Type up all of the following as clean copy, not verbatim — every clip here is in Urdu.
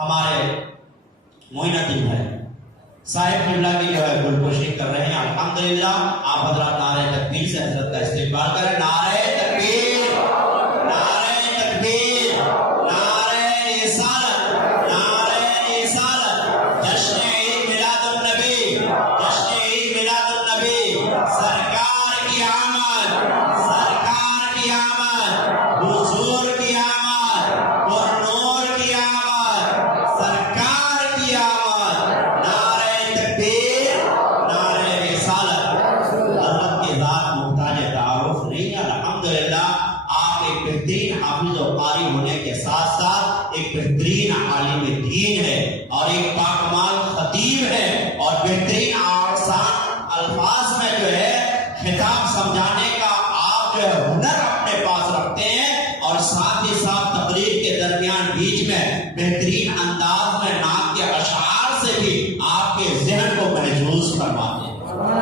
ہمارے معین الدین بھائی صاحب قبلہ کی جو ہے گلپوشی کر رہے ہیں الحمدللہ. آپ حضرات نعرہ تکبیر سے حضرت کا استقبال کریں. نعرہ تکبیر، نعرہ تکبیر، نعرہ رسالت، نعرہ رسالت. جشن عید میلاد النبی، جشن عید میلاد النبی. سرکار کی آمد، سرکار کی آمد، حضور کی آمد، پرنور کی آمد، سرکار کی آمد. نعرہ تکبیر، نعرہ رسالت. حضرت کے ذات محتاج تعارف نہیں ہے. الحمدللہ آپ ایک بہترین حافظ و قاری ہونے کے ساتھ ساتھ ایک بہترین عالم دین ہے اور ایک پاکمال خطیب ہے اور بہترین آسان الفاظ میں جو ہے خطاب سمجھانے کا آپ جو ہے ہنر اپنے پاس رکھتے ہیں اور ساتھ ہی ساتھ تقریر کے درمیان بیچ میں بہترین انداز میں نعت کے اشعار سے بھی آپ کے ذہن کو محظوظ فرماتے ہیں.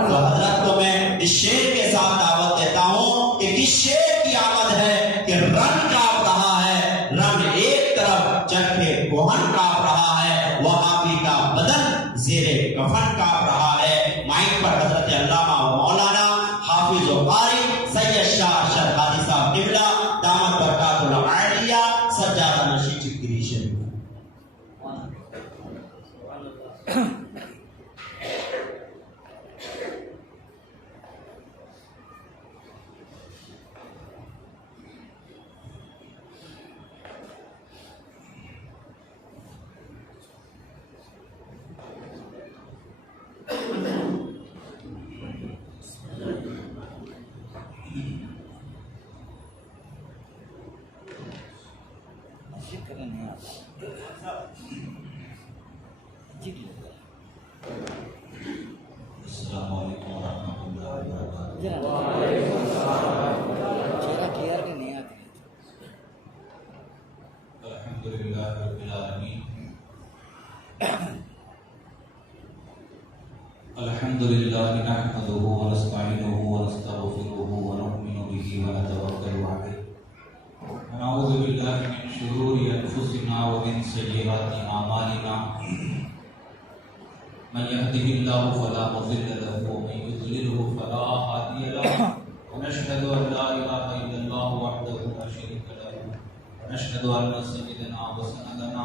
تو حضرت کو میں اس شعر کے ساتھ دعوت دیتا ہوں کہ کس شعر کی آمد ہے کہ رن کاپ رہا ہے، رن ایک طرف چرخے کوہن کاپ رہا ہے، وہابی کا بدن زیر کفن کاپ رہا ہے. مائک پر حضرت علامہ و مولانا حافظ و قاری سید شاہ ارشد حاجی صاحب قبلہ دامت برکات العالیہ سجادہ نشین چکری شریف. السلام علیکم ورحمۃ اللہ وبرکاتہ. الحمدللہ رب العالمین. الحمدللہ نحمدہ ونستعینہ ونستغفرہ ونؤمن بہ ونتوکل علیہ ونعوذ باللہ من شرور انفسنا ومن سیئات اعمالنا. من يهده الله فلا مضل له ومن يضلله فلا هادي له. ونشهد ان لا اله الا الله وحده لا شريك له ونشهد ان سيدنا وسندنا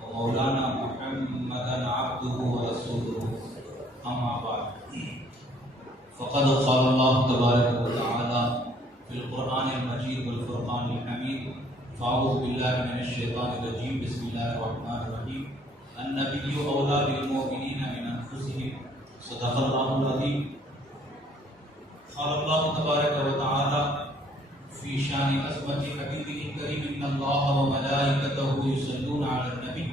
ومولانا محمدا عبده ورسوله. اما بعد فقد قال الله تبارك وتعالى في القرآن المجيد والفرقان الحميد. فاعوذ بالله من الشيطان الرجيم. بسم الله الرحمن الرحيم. النبي أولى بالمؤمنين من أنفسهم. صدق الله العظيم. قال الله تبارك وتعالى في شان عظمة حبيبه الكريم إن الله وملائكته يصلون على النبي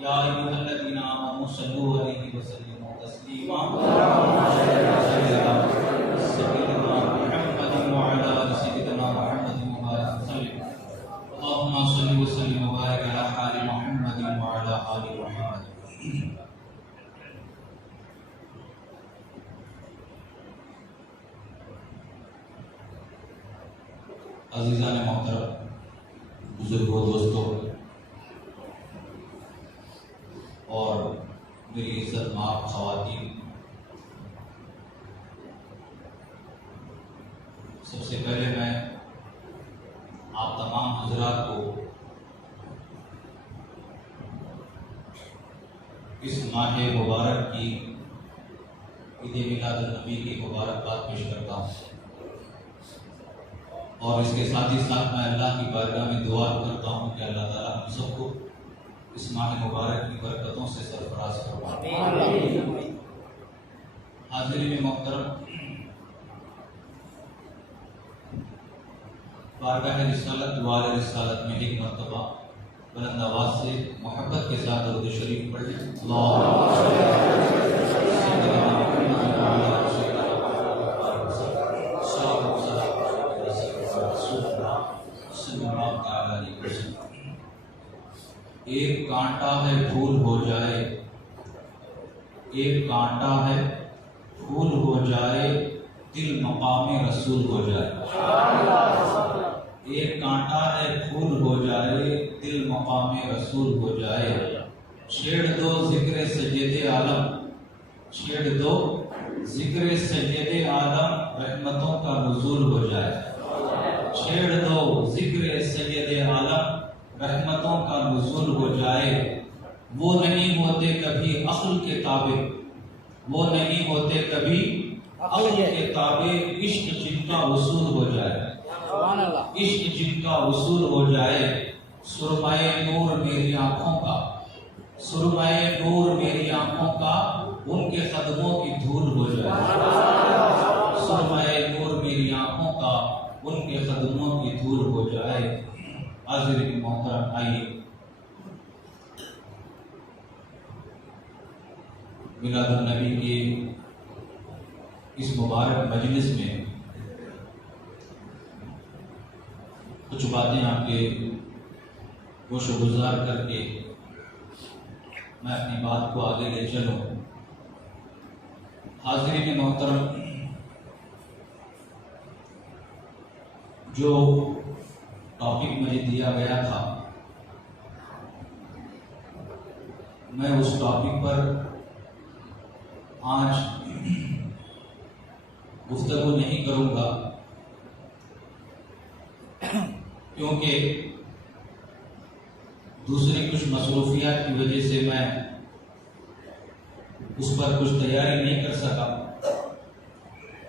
يا أيها الذين آمنوا صلوا عليه وسلموا تسليما. سيدنا محمد وعلى آل سيدنا محمد وبارك وسلم. اللهم صل وسلم وبارك على آل محمد وعلى آل محمد. عزیزان محترم، بزرگوں، دوستوں اور میری عزت مآب خواتین، سب سے پہلے میں آپ تمام حضرات کو اس ماہ مبارک کی عید میلاد النبی کی مبارکباد پیش کرتا ہوں اور اس کے ساتھ ہی ساتھ میں اللہ کی بارگاہ میں دعا کرتا ہوں کہ اللہ تعالیٰ ہم سب کو اس ماہ مبارک کی برکتوں سے سرفراز فرمائے. حاضرین محترم، بارگاہ رسالت دوار رسالت میں ایک مرتبہ بلند آواز سے محبت کے ساتھ درود شریف پڑھ لیں. ایک کانٹا ہے پھول ہو جائے، ایک کانٹا ہے پھول ہو جائے، دل مقام رسول ہو جائے. ایک کانٹا ہے پھول ہو جائے، دل مقام رسول ہو جائے. چھیڑ دو ذکر سید عالم، چھیڑ دو ذکر سید عالم، رحمتوں کا نزول ہو جائے، چھیڑ دو ذکر سید عالم، رحمتوں کا نزول ہو جائے۔ وہ نہیں ہوتے کبھی عقل کے تابع، وہ نہیں ہوتے کبھی عقل کے تابع، عشق جن کا وصول ہو جائے، عشق جن کا وصول ہو جائے۔ سرمائے نور میری آنکھوں کا، سرمائے نور میری آنکھوں کا، ان کے قدموں کی دھول ہو جائے، سرمائے نور میری آنکھوں کا، ان کے قدموں کی دھول ہو جائے۔ حاضرین محترم، آئیے میلاد النبی کے اس مبارک مجلس میں کچھ باتیں آپ کے گوش و گزار کر کے میں اپنی بات کو آگے لے چلوں۔ حاضرین محترم، جو ٹاپک مجھے دیا گیا تھا، میں اس ٹاپک پر آج گفتگو نہیں کروں گا، کیونکہ دوسری کچھ مصروفیات کی وجہ سے میں اس پر کچھ تیاری نہیں کر سکا۔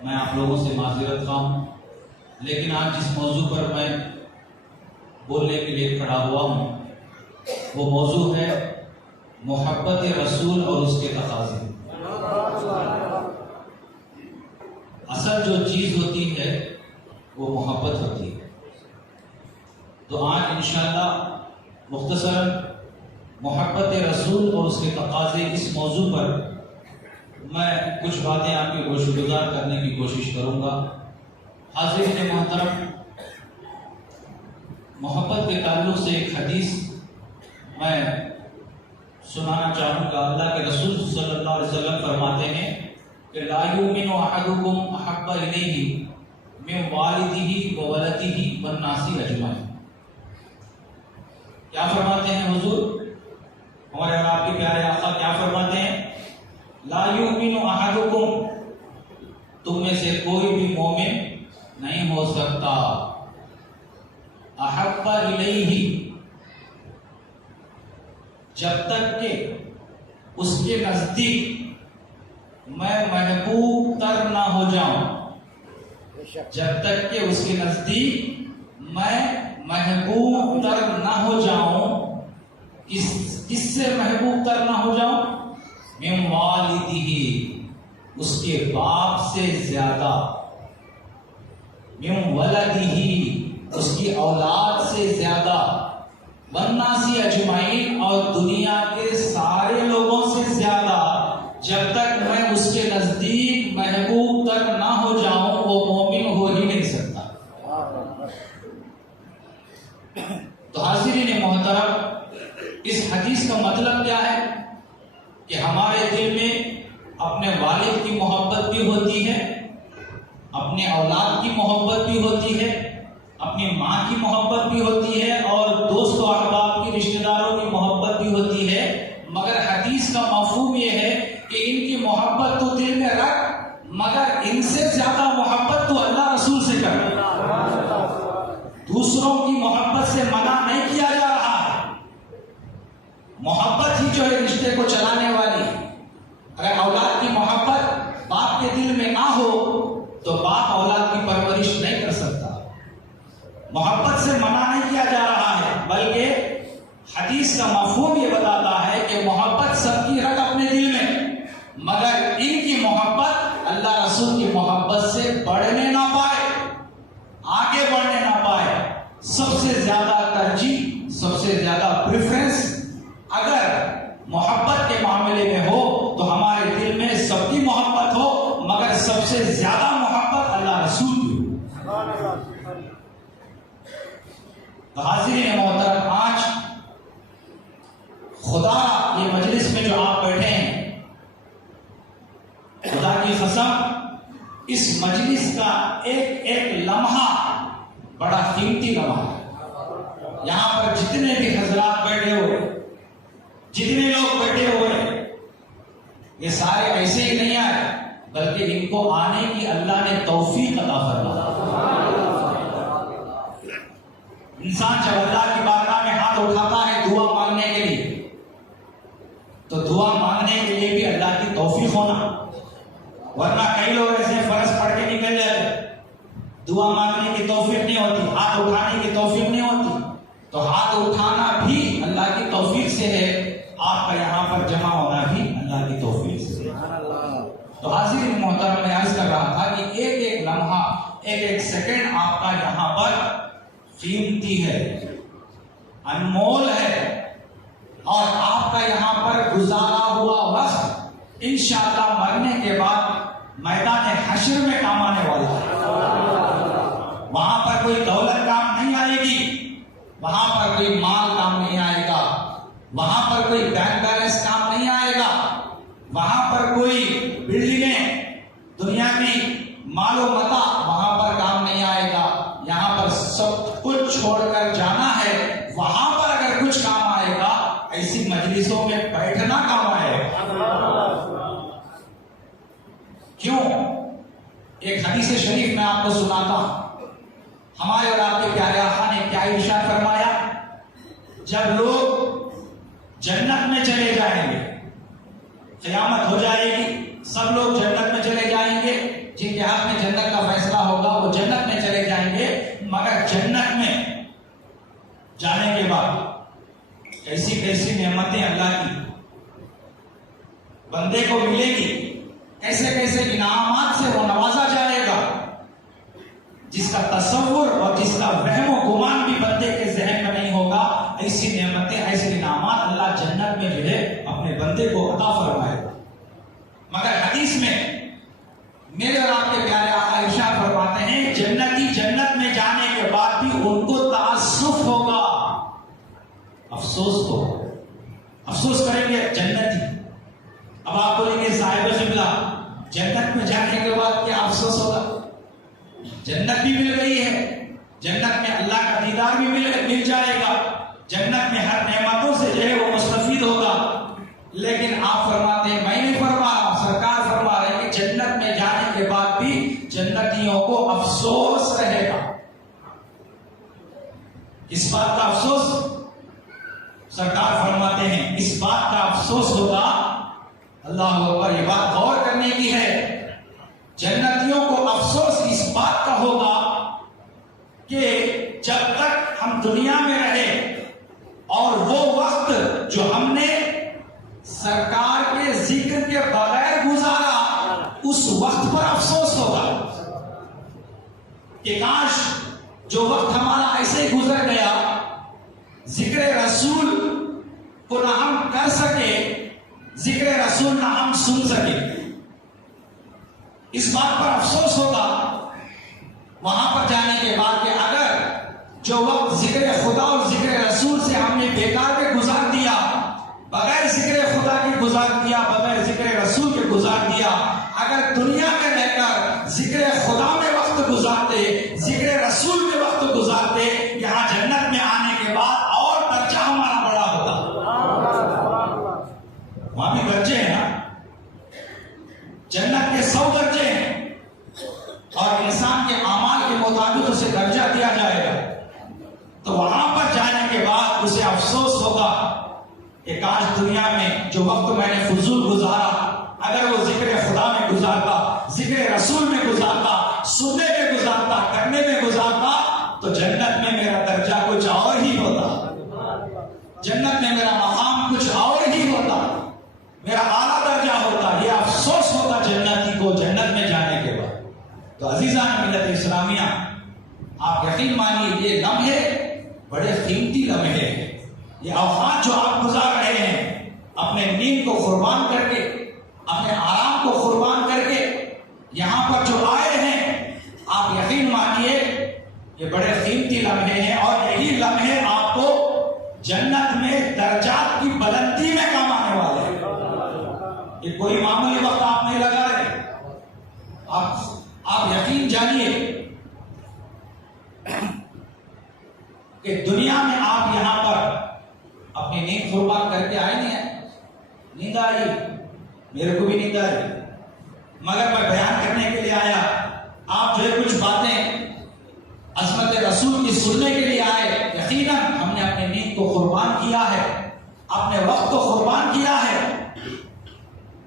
میں آپ لوگوں سے معذرت خواہ ہوں، لیکن آج جس موضوع پر میں بولنے کے لیے کھڑا ہوا ہوں وہ موضوع ہے محبت رسول اور اس کے تقاضے۔ اصل جو چیز ہوتی ہے وہ محبت ہوتی ہے۔ تو آج انشاءاللہ مختصراً محبت رسول اور اس کے تقاضے اس موضوع پر میں کچھ باتیں آپ کے گوش گزار کرنے کی کوشش کروں گا۔ حاضرین محترم، محبت کے تعلق سے ایک حدیث میں سنانا چاہوں گا۔ اللہ کے رسول صلی اللہ علیہ وسلم فرماتے ہیں کہ لا یؤمن احدکم احب الیہ من والدہ وولدہ والناس اجمعین۔ کیا فرماتے ہیں حضور؟ ہمارے اور آپ کے پیارے آقا کیا فرماتے ہیں؟ لا یؤمن احدکم، تم میں سے کوئی بھی مومن نہیں ہو سکتا، احب الیہ، جب تک کہ اس کے نزدیک میں محبوب تر نہ ہو جاؤں، جب تک کہ اس کے نزدیک میں محبوب تر نہ ہو جاؤں۔ کس سے محبوب تر نہ ہو جاؤں؟ من والدہ، اس کے باپ سے زیادہ، من ولدہ، اس کی اولاد سے زیادہ، والناس اجمعین، اور دنیا کے سارے لوگوں سے زیادہ۔ جب تک میں اس کے نزدیک محبوب تر نہ ہو جاؤں وہ مومن ہو ہی نہیں سکتا۔ تو حاضرین محترم، اس حدیث کا مطلب کیا ہے کہ ہمارے دل میں اپنے والد کی محبت بھی ہوتی ہے، اپنے اولاد کی محبت بھی ہوتی ہے، اپنی ماں کی محبت بھی ہوتی ہے، اور دوست و احباب کی، رشتہ داروں کی محبت بھی ہوتی ہے، مگر حدیث کا مفہوم یہ ہے کہ ان کی محبت تو دل میں رکھ، مگر ان سے زیادہ محبت تو اللہ رسول سے کر۔ دوسروں کی محبت سے منع نہیں کیا جا رہا ہے، محبت ہی جو ہے رشتے کو چلانے والی ہے۔ اگر اولاد کی محبت باپ کے دل میں نہ ہو تو باپ اولاد کی پرورش نہیں کر سکتا۔ محبت سے منع نہیں کیا جا رہا ہے، بلکہ حدیث کا مفہوم یہ بتاتا ہے کہ محبت سب کی رکھ اپنے دل میں، مگر ان کی محبت اللہ رسول کی محبت سے بڑھنے نہ پائے، آگے بڑھنے نہ پائے۔ سب سے زیادہ ترجیح، سب سے زیادہ پریفرنس اگر محبت کے معاملے میں ہو تو ہمارے دل میں سب کی محبت ہو، مگر سب سے زیادہ محبت اللہ رسول کی ہو۔ تو حاضرین محترم، آج خدا یہ مجلس میں جو آپ بیٹھے ہیں، خدا کی قسم اس مجلس کا ایک ایک لمحہ بڑا قیمتی لمحہ ہے۔ یہاں پر جتنے بھی حضرات بیٹھے ہو، جتنے لوگ بیٹھے ہوئے ہیں یہ سارے ایسے ہی نہیں آئے، بلکہ ان کو آنے کی اللہ نے توفیق عطا فرمایا۔ انسان جب اللہ کی بارگاہ میں ہاتھ اٹھاتا ہے دعا مانگنے کے لیے، تو دعا مانگنے کے لیے بھی اللہ کی توفیق ہونا، ورنہ کئی لوگ ایسے فرض پڑھ کے نکل جاتے، دعا مانگنے کی توفیق نہیں ہوتی، ہاتھ اٹھانے کی توفیق نہیں ہوتی۔ تو ہاتھ اٹھانا بھی اللہ کی توفیق سے ہے، آپ کا یہاں پر جمع ہونا بھی اللہ کی توفیق سے ہے۔ تو حاضرین محترم، میں عرض کر رہا تھا کہ ایک ایک لمحہ، ایک ایک سیکنڈ آپ کا یہاں پر قیمتی ہے، انمول ہے، اور آپ کا یہاں پر گزارا ہوا وقت انشاءاللہ مرنے کے بعد میدان حشر میں کام آنے والا ہے۔ وہاں پر کوئی دولت کام نہیں آئے گی، وہاں پر کوئی مال کام نہیں آئے گا، وہاں پر کوئی بینک بیلنس کام نہیں آئے گا، وہاں پر کوئی بلڈنگیں، دنیا کی مال و متاع وہاں پر کام نہیں آئے گا۔ یہاں پر سب کچھ چھوڑ کر جانا ہے، وہاں پر اگر کچھ کام آئے گا ایسی مجلسوں میں بیٹھنا کام آئے گا۔ کیوں؟ ایک حدیث شریف میں آپ کو سناتا ہوں، ہمارے اور آپ کے پیارے آقا نے کیا ارشاد فرمایا؟ جب لوگ جنت میں چلے جائیں گے، قیامت ہو جائے گی، سب لوگ جنت میں چلے جائیں گے، جن کے ہاتھ میں جنت کا فیصلہ ہوگا وہ جنت میں چلے جائیں گے، مگر جنت میں جانے کے بعد ایسی کیسی نعمتیں اللہ کی بندے کو ملے گی، کیسے کیسے انعامات سے وہ نوازا جائے گا، جس کا تصور اور جس کا وہم و گمان بھی بندے کے ذہن میں نہیں ہوگا۔ ایسی نعمتیں، ایسے انعامات اللہ جنت میں جو ہے اپنے بندے کو عطا فرمائے گا۔ مگر حدیث میں میرے اور آپ کے پیارے آقا ارشاد فرماتے ہیں، جنتی جنت میں جانے کے بعد بھی ان کو تاسف ہوگا، افسوس ہوگا، افسوس کریں گے جنتی۔ اب آپ بولیں گے صاحب قبلہ، جنت میں جانے کے بعد کیا افسوس ہوگا؟ جنت بھی مل گئی ہے، جنت میں اللہ کا دیدار بھی مل جائے گا، جنت میں ہر نعمتوں سے جو ہے وہ مستفید ہوگا، لیکن آپ فرماتے ہیں، میں نہیں فرما رہا، سرکار فرما رہے ہیں کہ جنت میں جانے کے بعد بھی جنتیوں کو افسوس رہے گا۔ اس بات کا افسوس سرکار فرماتے ہیں، اس بات کا افسوس ہوگا، اللہ اکبر، یہ بات غور کرنے کی ہے، جنتیوں کو افسوس اس بات کا ہوگا کہ جب تک ہم دنیا میں رہے اور وہ وقت جو ہم نے سرکار کے ذکر کے بغیر گزارا، اس وقت پر افسوس ہوگا کہ کاش جو وقت ہمارا ایسے گزر گیا، ذکر رسول کو نہ ہم کر سکے، ذکر رسول نہ ہم سن سکے، اس بات پر افسوس ہوگا وہاں پر جانے کے بعد کہ اگر جو وقت ذکر خدا اور ذکر رسول سے ہم نے بیکار کے گزار دیا، بغیر ذکر خدا کے گزار دیا، بغیر ذکر رسول کے گزار دیا، اگر دنیا میں رہ کر ذکر خدا میں وقت گزارتے، ذکر رسول میں وقت گزارتے، یہاں جنت میں آنے کے بعد اور درجہ ہمارا بڑا ہوتا۔ وہاں بھی درجے ہیں نا، جنت کے 100 درجے ہیں، اور انسان کے اعمال کے مطابق اسے درجہ دیا جائے گا۔ تو وہاں پر جانے کے بعد اسے افسوس ہوگا کہ کاش دنیا میں جو وقت میں نے فضول گزارا، اگر وہ ذکر خدا میں گزارتا، ذکر رسول میں گزارتا، سننے میں گزارتا، کرنے میں گزارتا، تو جنت میں میرا درجہ کچھ اور ہی ہوتا، جنت میں میرا مقام کچھ اور ہی ہوتا، میرا اعلیٰ درجہ ہوتا۔ یہ افسوس ہوتا جنتی کو جنت میں جانے کے بعد۔ تو عزیزان ملت اسلامیہ، آپ یقین مانیے یہ لمحے بڑے قیمتی لمحے ہیں، یہ اوقات جو آپ گزار رہے ہیں، اپنے نیند کو قربان کر کے، اپنے آرام کو قربان کر کے یہاں پر جو آئے ہیں، آپ یقین مانیے یہ بڑے قیمتی لمحے ہیں، اور یہی لمحے آپ کو جنت میں درجات کی بلندی میں کام آنے والے ہیں۔ یہ کوئی معمولی وقت آپ نہیں لگا رہے، آپ یقین جانیے کہ دنیا میں آپ یہاں پر اپنی نیند قربان کر کے آئے نہیں ہیں، میرے کو بھی نیند آ رہی، مگر میں بیان کرنے کے لیے آیا. آپ جو ہے کچھ باتیں عظمت رسول کی سننے کے لیے آئے. یقیناً ہم نے اپنی نیند کو قربان کیا ہے، اپنے وقت کو قربان کیا ہے.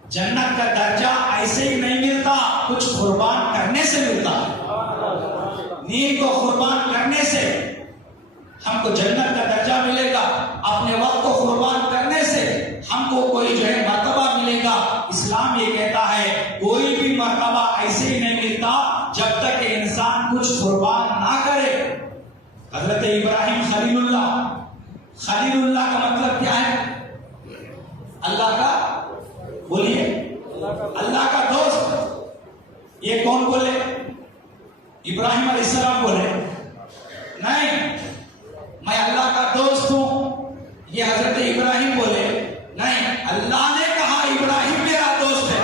جنت کا درجہ ایسے ہی نہیں ملتا، کچھ قربان کرنے سے ملتا ہے. نیند کو قربان کرنے سے ہم کو جنت کا درجہ ملے گا. اپنے وقت کو قربان کرنے سے ہم کو کوئی جو ہے مرتبہ ملے گا. اسلام یہ کہتا ہے کوئی بھی مرتبہ ایسے ہی نہیں ملتا جب تک کہ انسان کچھ قربان نہ کرے. حضرت ابراہیم خلیل اللہ کا مطلب کیا ہے؟ اللہ کا، بولیے، اللہ کا دوست. یہ کون بولے؟ ابراہیم علیہ السلام بولے نہیں میں اللہ کا دوست ہوں. یہ حضرت ابراہیم بولے نہیں، اللہ نے کہا ابراہیم میرا دوست ہے.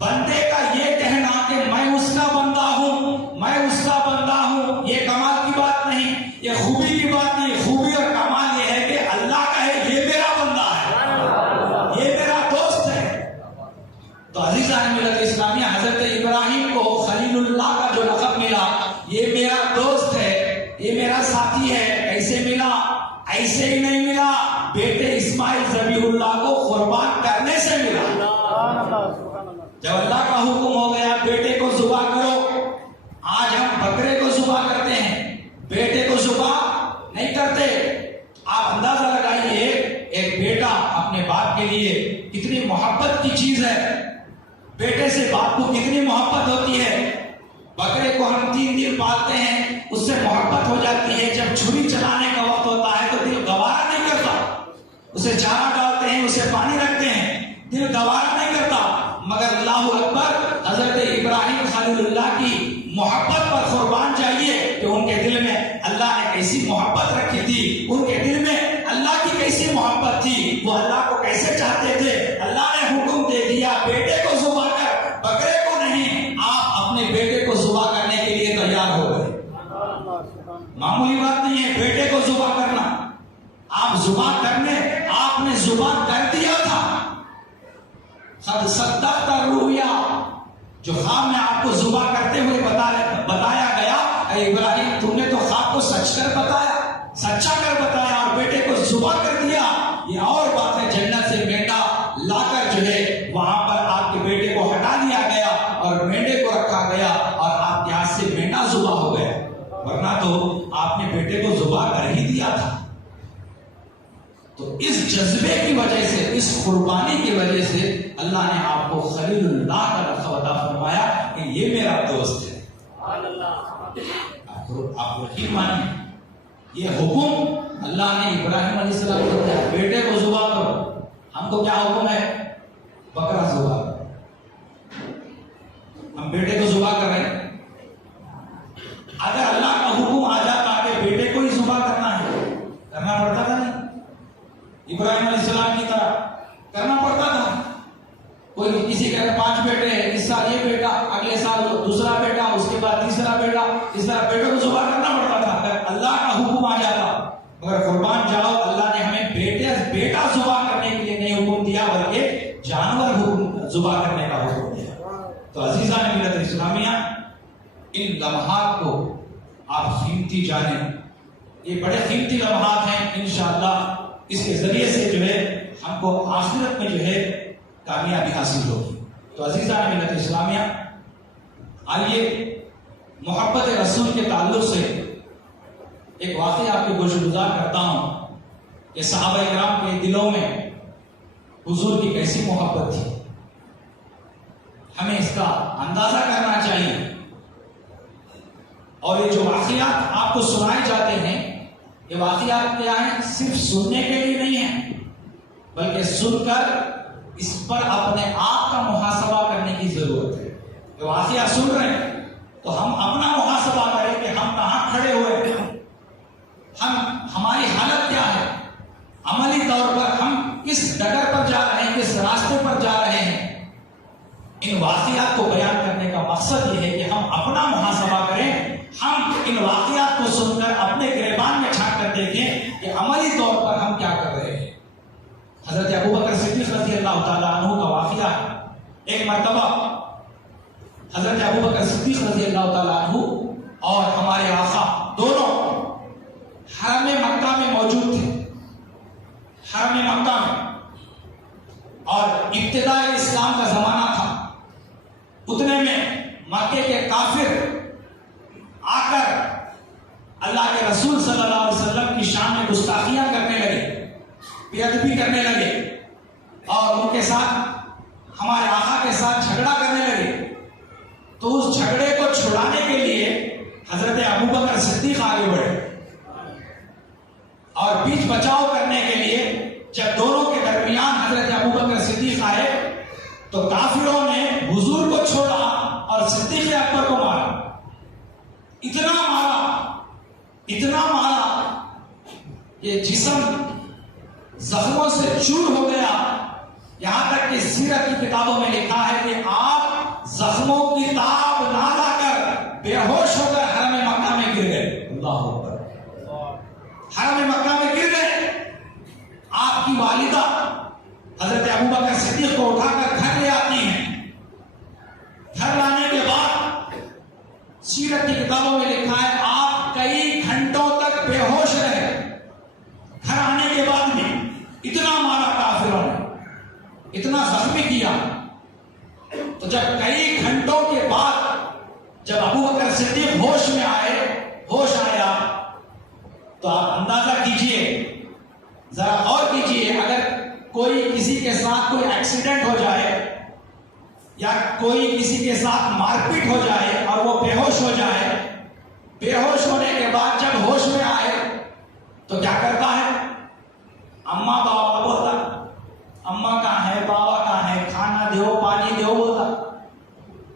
بندے کا یہ کہنا کہ میں اس کا بندہ ہوں، میں اس کا بندہ ہوں، یہ کمال کی بات نہیں، یہ خوبی کی بات نہیں. خوبی اور کمال یہ ہے کہ اللہ کہے یہ میرا بندہ ہے، یہ میرا دوست ہے. تو عزیزان ملت اسلامیہ، حضرت ابراہیم کو خلیل اللہ کا جو لقب ملا، یہ میرا دوست ہے، یہ میرا ساتھی ہے. کیسے ملا؟ ایسے ہی نہیں ملا، بیٹے اسماعیل ذبیح اللہ کو قربان کرنے سے ملا. جب اللہ کا حکم ہو گیا بیٹے کو ذبح کرو، آج ہم بکرے کو ذبح کرتے ہیں، بیٹے کو ذبح نہیں کرتے. آپ اندازہ لگائیے ایک بیٹا اپنے باپ کے لیے کتنی محبت کی چیز ہے. بیٹے سے باپ کو کتنی محبت ہوتی ہے. بکرے کو ہم 3 دن پالتے ہیں، اس سے محبت ہو جاتی ہے. جب چھری چلانے کا وقت ہوتا ہے تو دل گوارا نہیں کرتا. اسے چارہ ڈالتے ہیں، اسے پانی رکھتے ہیں، دل گوارا نہیں کرتا. مگر اللہ اکبر، حضرت ابراہیم خلیل اللہ کی محبت پر قربان چاہیے کہ ان کے دل میں اللہ نے کیسی محبت رکھی تھی، ان کے دل میں اللہ کی کیسی محبت تھی، وہ اللہ کو کیسے چاہتے تھے. اللہ نے حکم دے دیا بیٹے کو ذبح کر، بکرے کو نہیں. آپ اپنے بیٹے کو ذبح کرنے کے لیے تیار ہو گئے. معمولی بات نہیں ہے بیٹے کو ذبح کرنا. آپ ذبح کرنے، آپ نے ذبح کر دیا تھا. قد صدقت الرؤیا، جو خواب میں آپ کو ذبح کرتے ہوئے بتایا گیا، اے ابراہیم تم نے تو خواب کو سچ کر بتایا، سچا کر بتایا اور بیٹے کو ذبح کر دیا. یہ اور بات ہے، جنت سے مینڈا لا کر جو ہے وہاں پر آپ کے بیٹے کو ہٹا دیا گیا اور مینڈے کو رکھا گیا اور آپ کے ہاتھ سے مینڈا ذبح ہو گیا. ورنہ تو آپ نے بیٹے کو ذبح کر ہی دیا تھا. تو اس جذبے کی وجہ سے، اس قربانی کی وجہ سے اللہ نے آپ کو خلیل اللہ کا لقب عطا فرمایا کہ یہ میرا دوست ہے. آپ یقین مانیں، یہ حکم اللہ نے ابراہیم علیہ السلام کو دیا، بیٹے کو ذبح کرو. ہم کو کیا حکم ہے؟ بکرا ذبح کرو. ہم بیٹے کو ذبح کر رہے ہیں. اگر اللہ کا حکم آ جاتا کہ بیٹے کو ہی ذبح کرنا ہے، کرنا پڑتا تھا نہیں؟ ابراہیم علیہ السلام کی طرح کرنا پڑتا تھا. کوئی کسی کے 5 بیٹے ہیں، اس سال یہ بیٹا، اگلے سال دوسرا بیٹا، اس کے بعد تیسرا بیٹا، اس طرح بیٹوں کو ذبح کرنا پڑتا تھا. اگر اللہ کا حکم آ جاتا، مگر قربان جاؤ، اللہ نے ہمیں بیٹا ذبح کرنے کے لیے نہیں حکم دیا بلکہ جانور ذبح کرنے کا حکم دیا. تو عزیزان ملت اسلامیہ، ان لمحات کو آپ قیمتی جانیں. یہ بڑے قیمتی لمحات ہیں. انشاءاللہ اس کے ذریعے سے جو ہے ہم کو آخرت میں جو ہے کامیابی حاصل ہوگی. تو عزیزان ملت اسلامیہ، آئیے محبت رسول کے تعلق سے ایک واقعہ آپ کو گوش گزار کرتا ہوں کہ صحابہ کرام کے دلوں میں حضور کی کیسی محبت تھی. ہمیں اس کا اندازہ کرنا چاہیے. اور یہ جو واقعات آپ کو سنائے جاتے ہیں، یہ واقعات کیا ہیں؟ صرف سننے کے لیے نہیں ہیں، بلکہ سن کر اس پر اپنے آپ کا محاسبہ کرنے کی ضرورت ہے. یہ واقعہ سن رہے ہیں تو ہم اپنا محاسبہ کریں کہ ہم کہاں کھڑے ہوئے ہیں، ہماری حالت کیا ہے، عملی طور پر ہم کس ڈگر پر جا رہے ہیں، کس راستے پر جا رہے ہیں. ان واقعات کو بیان کرنے کا مقصد یہ ہے کہ ہم اپنا محاسبہ کریں. ہم ان واقعات کو سن کر اپنے گریبان میں جھانک کر دیکھیں کہ عملی طور پر ہم کیا کر رہے ہیں. حضرت ابوبکر صدیق رضی اللہ تعالیٰ عنہ کا واقعہ ہے. ایک مرتبہ حضرت ابوبکر صدیق رضی اللہ تعالیٰ عنہ اور ہمارے آقا دونوں حرم مکہ میں موجود تھے. حرم مکہ میں، اور ابتدائی اسلام کا زمانہ تھا. اتنے میں مکے کے کافر آ کر اللہ کے رسول صلی اللہ علیہ وسلم کی شان میں گستاخیاں کرنے لگے، بے ادبی کرنے لگے، اور ان کے ساتھ ہمارے آقا کے ساتھ جھگڑا کرنے لگے. تو اس جھگڑے کو چھڑانے کے لیے حضرت ابوبکر صدیق آگے بڑھے، اور بیچ بچاؤ کرنے کے لیے جب دونوں کے درمیان حضرت ابوبکر صدیق آئے تو کافروں نے حضور کو چھوڑا اور صدیق اکبر کو مارا. اتنا مارا کہ جسم زخموں سے چور ہو گیا. یہاں تک کہ سیرت کی کتابوں میں لکھا ہے کہ آپ زخموں کی تاب نہ لا کر بے ہوش ہو کر حرم مکہ میں گر گئے. اللہ اکبر. حرم مکہ میں گر گئے. آپ کی والدہ حضرت ابوبکر صدیق کو اٹھا کر گھر لے آتی ہیں. گھر لانے کے بعد سیرت کی کتابوں میں لکھا ہے آپ کئی گھنٹوں تک بے ہوش رہے. گھر آنے کے بعد بھی اتنا مارا کافروں نے، اتنا زخمی کیا. تو جب کئی گھنٹوں کے بعد جب ابوبکر صدیق ہوش میں آئے، ہوش آیا، تو آپ اندازہ کیجئے، ذرا غور کیجئے، اگر کوئی کسی کے ساتھ کوئی ایکسیڈنٹ ہو جائے یا کوئی کسی کے ساتھ مار پیٹ ہو جائے اور وہ بے ہوش ہو جائے، بے ہوش ہونے کے بعد جب ہوش میں آئے تو کیا کرتا ہے؟ اماں بابا بولتا، اماں کہاں ہے، بابا کہاں ہے، کھانا دیو، پانی دیو بولتا.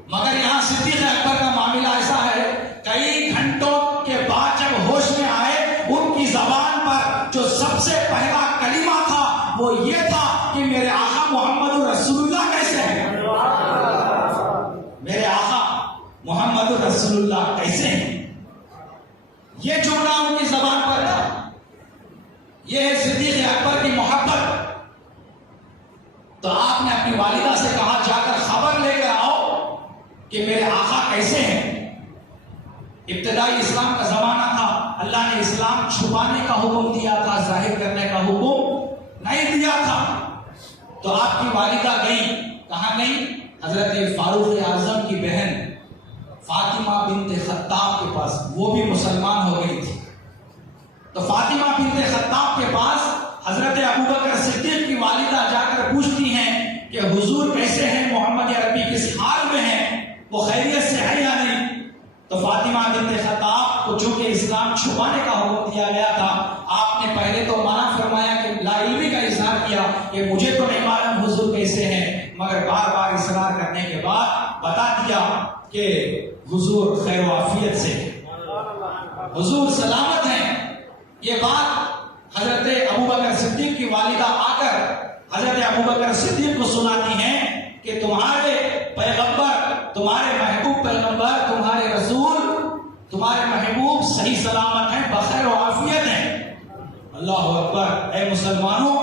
مگر یہاں صدیق اکبر کا معاملہ ایسا ہے، کئی گھنٹوں کے بعد جب ہوش میں آئے ان کی زبان پر جو سب سے پہلا کلمہ تھا وہ یہ تھا کہ میرے آقا محمد رسول اللہ کیسے ہیں، میرے آقا محمد رسول اللہ کیسے ہیں. یہ جملہ ان کی زبان پر تھا. یہ ہے صدیق اکبر کی محبت. تو آپ نے اپنی والدہ سے کہا جا کر خبر لے کر آؤ کہ میرے آقا کیسے ہیں. ابتدائی اسلام کا زمانہ تھا، اللہ نے اسلام چھپانے کا حکم دیا تھا، ظاہر کرنے کا حکم نہیں دیا تھا. تو آپ کی والدہ گئی، کہاں گئی؟ حضرت فاروق اعظم کی بہن فاطمہ بنت خطاب کے پاس. وہ بھی مسلمان ہو گئی تھی. تو فاطمہ بنت خطاب کے پاس حضرت ابوبکر صدیق کی والدہ جا کر پوچھتی ہیں کہ حضور کیسے ہیں، محمد عربی کس حال میں ہیں، وہ خیریت سے ہے یا نہیں. تو فاطمہ بنت خطاب کو چونکہ اسلام چھپانے کا حکم دیا گیا تھا، آپ نے پہلے تو منع فرمایا کہ لا علمی کا اظہار کیا کہ مجھے تو نہیں معلوم حضور کیسے ہیں، مگر بار بار اصرار کرنے کے بعد بتا دیا کہ حضور خیر و عافیت سے، حضور سلامت ہیں. یہ بات حضرت ابوبکر صدیق کی والدہ آ کر حضرت ابوبکر صدیق کو سناتی ہیں کہ تمہارے پیغمبر، تمہارے محبوب پیغمبر، تمہارے رسول، تمہارے محبوب صحیح سلامت ہیں، بخیر و عافیت ہیں. اللہ اکبر. اے مسلمانوں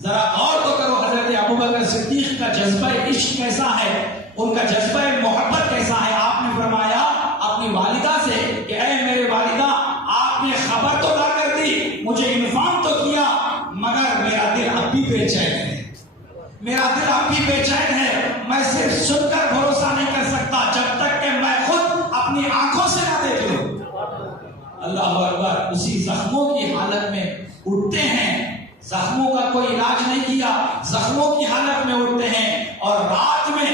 ذرا غور تو کرو، حضرت ابوبکر صدیق کا جذبہ عشق کیسا ہے، ان کا جذبہ محبت کیسا ہے. آپ نے فرمایا اپنی والدہ سے کہ اے میرے والدہ، آپ نے خبر تو لا کر دی، مجھے انفارم تو کیا، مگر میرا دل اب بھی بے چین ہے، میرا دل اب بھی بے چین ہے. میں صرف سن کر بھروسہ نہیں کر سکتا جب تک کہ میں خود اپنی آنکھوں سے نہ دیکھ لوں. اللہ اکبر. اسی زخموں کی حالت میں اٹھتے ہیں، زخموں کا کوئی علاج نہیں کیا، زخموں کی حالت میں اٹھتے ہیں، اور رات میں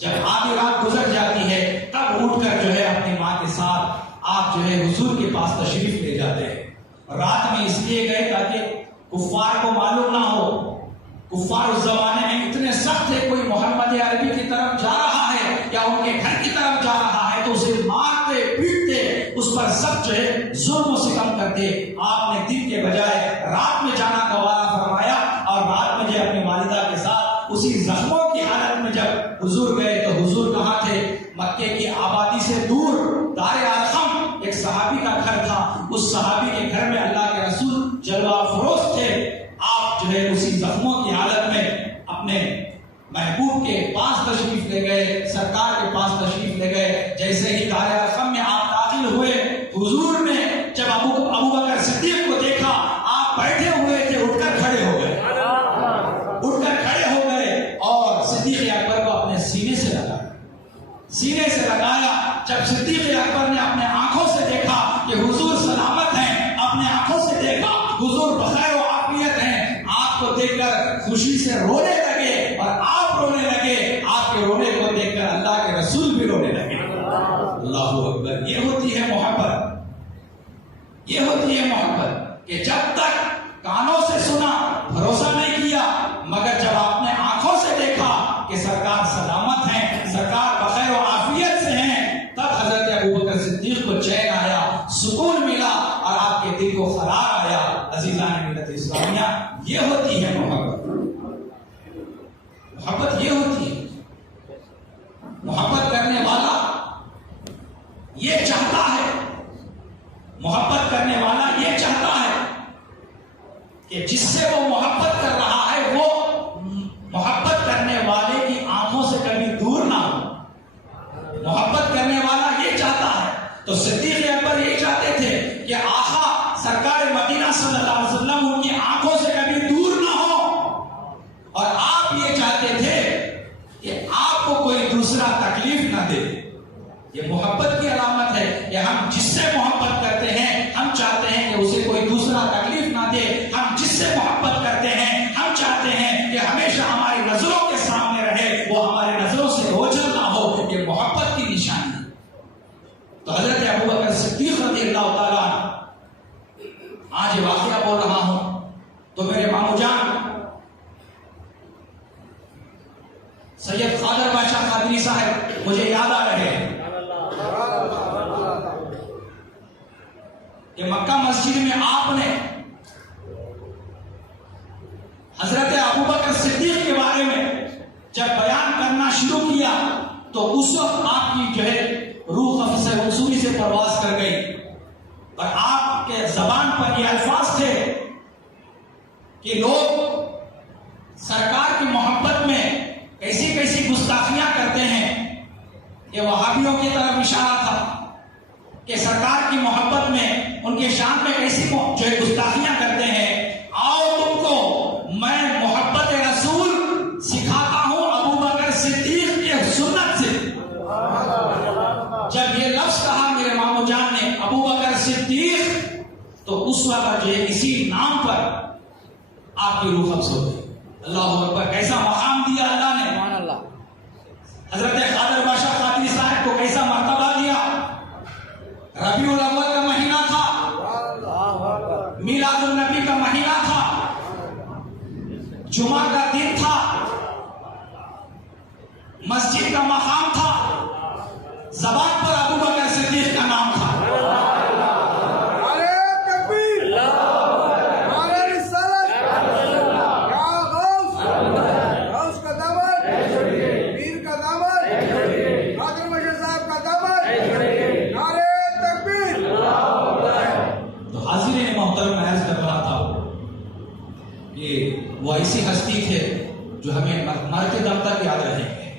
جب آدھی رات گزر جاتی ہے تب اٹھ کر جو ہے اپنی ماں کے ساتھ آپ جو ہے حضور کے پاس تشریف لے جاتے ہیں. رات میں اس لیے گئے تاکہ کفار کو معلوم نہ ہو. کفار اس زمانے میں اتنے سخت تھے، کوئی محمد عربی کی طرف جا رہا ہے یا ان کے گھر کی طرف جا رہا ہے تو اسے مارتے پیٹتے، اس پر سب جو ہے ظلم و ستم کرتے. آپ نے دن کے بجائے رات میں جانا گوارا فرمایا، اور رات میں جو اپنی والدہ کے ساتھ اسی زخموں کی حالت میں جب حضور گئے تو حضور کہاں تھے؟ مکے کی آبادی سے دور دار ارقم ایک صحابی کا گھر تھا. اس صحابی کے گھر میں اللہ کے رسول جلوہ فروز تھے. آپ جو ہے اسی زخموں کی محبوب کے پاس تشریف لے گئے، سرکار کے پاس تشریف لے گئے. جیسے ہی دار ارقم میں آپ داخل ہوئے، حضور نے جب ابو بکر صدیق کو دیکھا، آپ بیٹھے ہوئے تھے، اٹھ کر کھڑے ہو گئے، اور صدیق اکبر کو اپنے سینے سے لگایا. جب صدیق اکبر نے اپنے آنکھوں سے دیکھا کہ حضور سلامت ہیں، اپنے آنکھوں سے دیکھا حضور بخیر و عافیت ہیں، آپ کو دیکھ کر خوشی سے رونے لگے اور آپ رونے لگے. آپ کے رونے کو دیکھ کر اللہ کے رسول بھی رونے لگے. اللہ اکبر. یہ ہوتی ہے محبت کہ جب تک کانوں سے سنا بھروسہ نہیں کیا، مگر جب آپ نے آنکھوں سے دیکھا کہ سرکار سلامت ہیں، سرکار بخیر و عافیت سے ہیں، تب حضرت ابوبکر صدیق کو چین آیا، سکون ملا اور آپ کے دل کو قرار آیا. عزیزان ملت اسلامیہ، یہ ہوتی ہے محبت یہ ہوتی ہے. محبت کرنے والا یہ چاہتا ہے، محبت کرنے والا یہ چاہتا ہے کہ جس سے وہ محبت کر رہا ہے وہ محبت کرنے والے کی آنکھوں سے کبھی دور نہ ہو. محبت کرنے والا یہ چاہتا ہے. تو صدیق اکبر یہ چاہتے تھے کہ آقا سرکار مدینہ صلی اللہ علیہ وسلم ان کی آنکھوں سے کبھی دور نہ ہو، اور آپ یہ چاہتے تھے کہ آپ کو کوئی دوسرا تکلیف نہ دے. یہ محبت کی علامت ہے کہ ہم جس سے محبت کرتے ہیں ہم چاہتے ہیں کہ اسے کوئی دوسرا تکلیف نہ دے. ہم جس سے محبت کرتے ہیں ہم چاہتے ہیں کہ ہمیشہ ہماری نظروں کے سامنے رہے، وہ ہماری نظروں سے اوجھل نہ ہو. یہ محبت کی نشانی ہے. تو حضرت ابوبکر صدیق رضی اللہ تعالیٰ عنہ، آج یہ واقعہ بول رہا ہوں تو میرے مامو جان سید قادر بادشاہ قادری صاحب مجھے یاد آ رہے ہیں کہ مکہ مسجد میں آپ نے حضرت ابوبکر صدیق کے بارے میں جب بیان کرنا شروع کیا تو اس وقت آپ کی جو ہے روح قفس منصوری سے پرواز کر گئی، اور آپ کے زبان پر یہ الفاظ تھے کہ لوگ سرکار کی محبت میں کیسی کیسی گستاخیاں کرتے ہیں. یہ وہابیوں کی طرف اشارہ تھا کہ سرکار کی محبت میں ان کے شان میں کیسی جو ہے گستاخیاں کرتے ہیں. آؤ تم کو میں محبت رسول سکھاتا ہوں ابوبکر صدیق کی سنت سے. جب یہ لفظ کہا میرے مامو جان نے ابوبکر صدیق، تو اس وقت جو ہے اسی نام پر آپ کی روح قبض ہو گئی. اللہ اکبر. کیسا مقام دیا اللہ نے. حضرت قادر بادشاہ قادری صاحب کو کیسا مرتبہ دیا. ربیع الاول کا مہینہ تھا، میلاد النبی کا مہینہ تھا، جمعہ کا دن تھا، مسجد کا مقام تھا، زبان پر ابوبکر صدیق کا نام تھا. وہ ایسی ہستی تھے جو ہمیں مرتے دم تک یاد رہیں گے.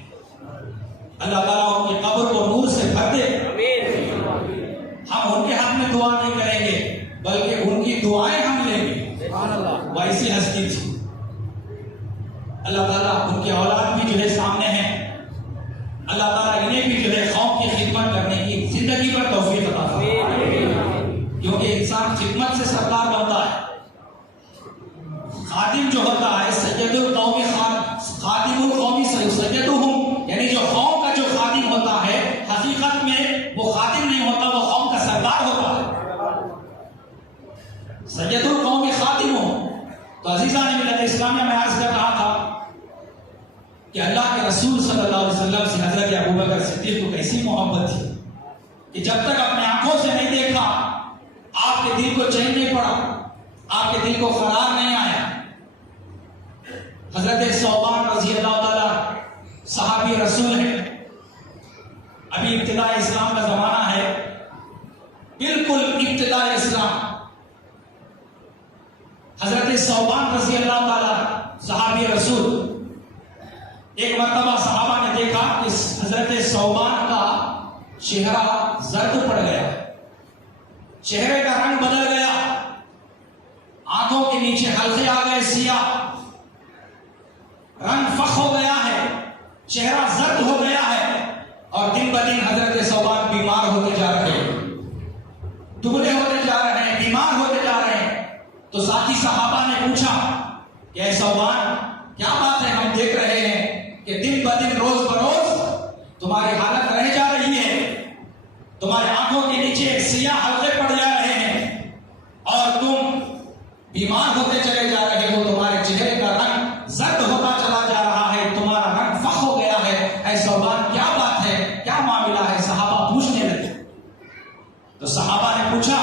اللہ تعالیٰ ان کی قبر کو نور سے بھر دے. ہم ان کے حق میں دعا نہیں کریں گے بلکہ ان کی دعائیں ہم لیں گے. وہ ایسی ہستی تھی. اللہ تعالیٰ ان کے اولاد بھی جو ہے سامنے ہیں. اللہ تعالیٰ انہیں بھی جو ہے قوم کی خدمت کرنے کی زندگی پر توفیق عطا فرمائے، کیونکہ انسان خدمت سے سرکار بنتا ہے. خادم جو ہوتا ہے سید القومی خادم القومی سیدہم، یعنی جو قوم کا جو خادم ہوتا ہے حقیقت میں وہ خادم نہیں ہوتا، وہ قوم کا سردار ہوتا ہے. سید القومی خادم ہو. تو عزیزان ملت اسلامیہ میں عرض کر رہا تھا کہ اللہ کے رسول صلی اللہ علیہ وسلم سے حضرت ابوبکر صدیق کو کیسی محبت تھی کہ جب تک اپنے آنکھوں سے نہیں دیکھا آپ کے دل کو چین نہیں پڑا، آپ کے دل کو قرار نہیں آیا. حضرت ثوبان رضی اللہ تعالیٰ صحابی رسول ہے. ابھی ابتداء اسلام کا زمانہ ہے، بالکل ابتداء اسلام. حضرت ثوبان رضی اللہ تعالیٰ صحابی رسول ایک مرتبہ صحابہ نے دیکھا کہ حضرت ثوبان کا چہرہ زرد پڑ گیا، چہرے کا رنگ بدل گیا، آنکھوں کے نیچے حلقے آ گئے سیاہ، رنگ فخ ہو گیا ہے، چہرہ زرد ہو گیا ہے، اور دن بدن حضرت ثوبان بیمار ہوتے جا رہے ہیں، دبلے ہوتے جا رہے ہیں، بیمار ہوتے جا رہے ہیں۔ تو ساتھی صحابہ نے پوچھا کہ اے ثوبان کیا بات ہے؟ ہم دیکھ رہے ہیں کہ دن بدن روز بروز تمہاری حالت رہ جا رہی ہے، تمہاری آنکھوں کے نیچے سیاہ حلقے پڑ جا رہے ہیں اور تم بیمار ہوتے چلے جا رہے ہو، تمہارے چہرے کا رنگ زرد ہوتا چلا جا رہا ہے، تمہارا رنگ فخ ہو گیا ہے، اے ثوبان کیا بات ہے، کیا معاملہ ہے؟ صحابہ پوچھنے لگے۔ تو صحابہ نے پوچھا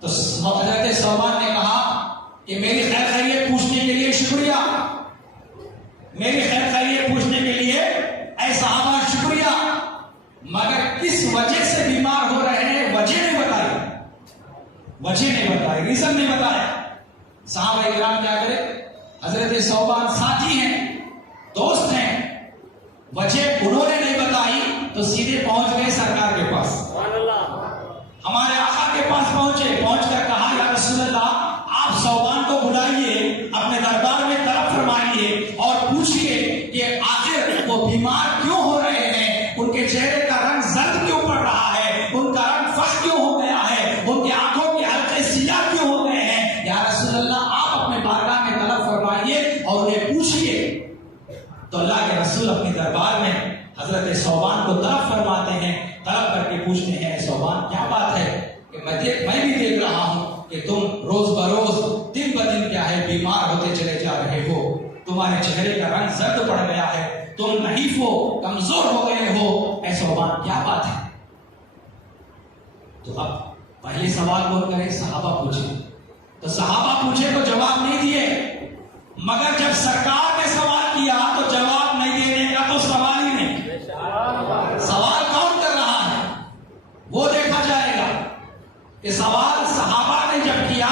تو حضرت ثوبان نے کہا کہ میری خیر خیریت پوچھنے کے لیے شکریہ، میری خیر خیریت پوچھنے کے لیے اے صحابہ شکریہ، مگر کس وجہ سے بیمار ہو رہے ہیں وجہ نہیں بتائی، وجہ نہیں بتائی، ریزن نہیں بتایا۔ صحابہ کرام کیا کرے؟ حضرت ثوبان ساتھی ہیں، دوست ہیں، وجہ انہوں نے نہیں بتائی تو سیدھے پہنچ گئے سرکار کے پاس، ہمارے آقا کے پاس پہنچے، پہنچ کر کہا یا رسول اللہ آپ ثوبان کو بلائیے، اپنے دربار میں طلب فرمائیے اور پوچھئے کہ آخر وہ بیمار کیوں ہو رہے ہیں، ان کے چہرے کا رنگ زرد کیوں پڑ رہا ہے، ان کا رنگ فخ کیوں ہو گیا ہے، ان کی آنکھوں کے حلقے سیاہ کیوں ہو گئے ہیں، یا رسول اللہ آپ اپنے بارگاہ میں طلب فرمائیے اور انہیں پوچھئے۔ تو اللہ کے رسول اپنے دربار میں حضرت ثوبان کو طلب فرماتے ہیں، طلب کر کے پوچھتے ہیں ثوبان کیا بات ہے کہ میں بھی دیکھ رہا ہوں کہ تم روز بروز دن بدن کیا ہے بیمار ہوتے چلے جا رہے ہو، تمہارے چہرے کا رنگ زرد پڑ گیا ہے، تم نحیف ہو، کمزور ہو گئے ہو، اے ثوبان کیا بات ہے؟ تو اب پہلے سوال کون کرے؟ صحابہ پوچھے، تو صحابہ پوچھے تو جواب نہیں دیے، مگر جب سرکار نے سوال کیا تو جواب نہیں دینے کا تو سوال ہی نہیں، سوال کون کر رہا ہے وہ دیکھا جائے گا کہ سوال صحابہ نے جب کیا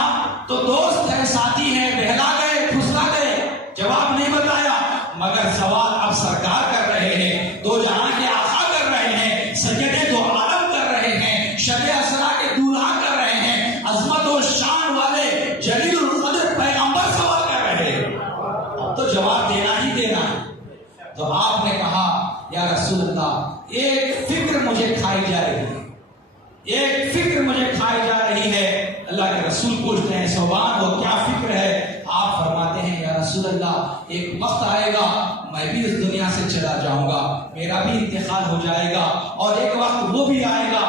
تو دوست ہے، ساتھی ہے، بہلا گئے، پھسلا گئے، جواب نہیں بتایا، مگر سوال اب سرکار کر رہے ہیں، دو جہاں کے آقا کر رہے ہیں، سید دو عالم کر رہے ہیں، شب اسرا کے دولہا کر رہے ہیں، عظمت و شان والے جلیل القدر پیغمبر سوال کر رہے ہیں، اب تو جواب دینا ہی دینا ہے۔ تو آپ نے کہا یا رسول اللہ ایک فکر مجھے کھائی جا رہی ہے، ایک فکر مجھے کھائی جا رہی ہے۔ اللہ کے رسول پوچھتے ہیں ثوبان وہ کیا فکر ہے؟ آپ فرماتے ہیں یا رسول اللہ ایک وقت آئے گا میں بھی اس دنیا سے چلا جاؤں گا، میرا بھی انتقال ہو جائے گا، اور ایک وقت وہ بھی آئے گا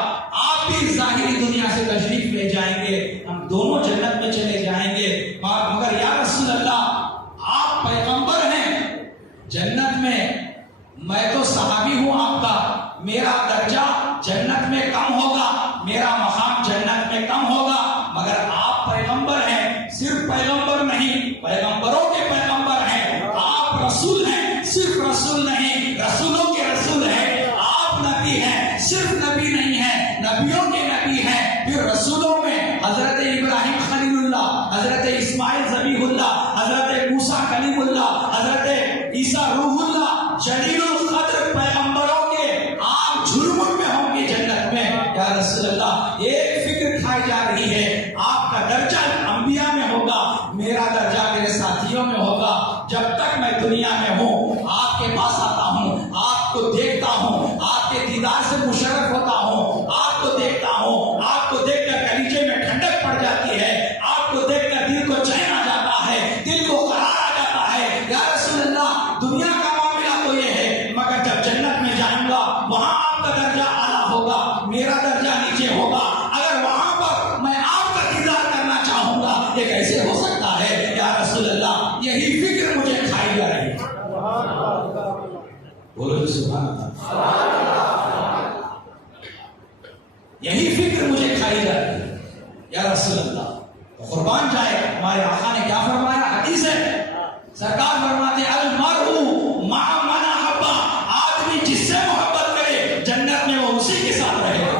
آپ بھی ظاہری دنیا سے تشریف لے جائیں گے، ہم دونوں جنت میں چلے جائیں گے، مگر یا رسول اللہ آپ پیغمبر ہیں، جنت میں تو صحابی ہوں آپ کا، میرا درجہ جنت میں کم ہوگا، میرا مقام جنت میں کم ہوگا، مگر آپ پیغمبر ہیں، صرف پیغمبر نہیں، پیغمبروں کے پیغمبر ہیں، آپ رسول ہیں، صرف رسول نہیں، رسولوں کے رسول ہیں، آپ نبی ہیں، صرف نبی نہیں ہیں، نبیوں کے نبی ہیں، پھر رسولوں میں حضرت ابراہیم خلیل اللہ، حضرت اسماعیل ذبیح اللہ، حضرت موسیٰ کلیم اللہ، حضرت عیسیٰ روح اللہ، جلیل القدر پیغمبروں کے آپ جھرمٹ میں ہوں گے جنت میں۔ یا رسول اللہ ایک فکر کھائی جا رہی ہے، آپ کا درجہ انبیاء میں ہوگا، میرا درجہ میرے ساتھیوں میں ہوگا، جب تک میں دنیا میں ہوں آپ کے پاس آتا ہوں، آپ کو دیکھتا ہوں، آپ کے دیدار سے مشرف ہوتا ہوں، آپ کو دیکھتا ہوں، آپ کو دیکھ کر کلیجے میں ٹھنڈک پڑ جاتی ہے، آپ کو دیکھ کر دل کو چین آ جاتا ہے، دل کو قرار آ جاتا ہے۔ یا رسول اللہ دنیا کا معاملہ تو یہ ہے، مگر جب جنت میں جائوں گا وہاں آپ کا درجہ اعلیٰ ہوگا، میرا درجہ نیچے ہوگا، اگر وہاں پر میں آپ کا دیدار کرنا چاہوں گا یہ کیسے ہو سکتا ہے؟ یا رسول اللہ یہی فکر مجھے کھائی جا رہی ہے، بولو جی سبحان اللہ، یہی فکر مجھے کھائی جا رہی ہے۔ یا رسول اللہ قربان جائے ہمارے آقا نے کیا فرمایا؟ حدیث ہے، سرکار فرماتے المرء مع من احب، آدمی جس سے محبت کرے جنت میں وہ اسی کے ساتھ رہے گا،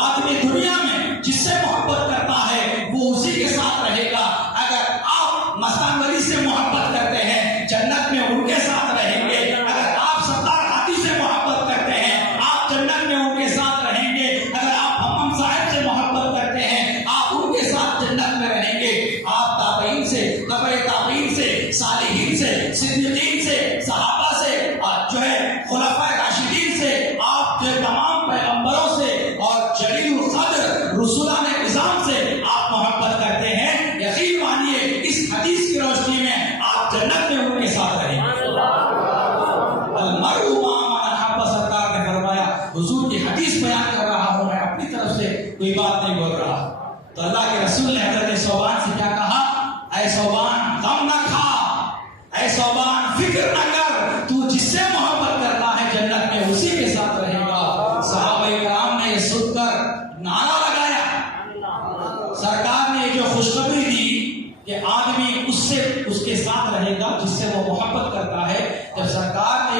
آدمی دنیا میں جس سے محبت کرتا ہے وہ اسی کے ساتھ رہے گا۔ اگر آپ مثلاً ولی سے محبت کرتے ہیں جنت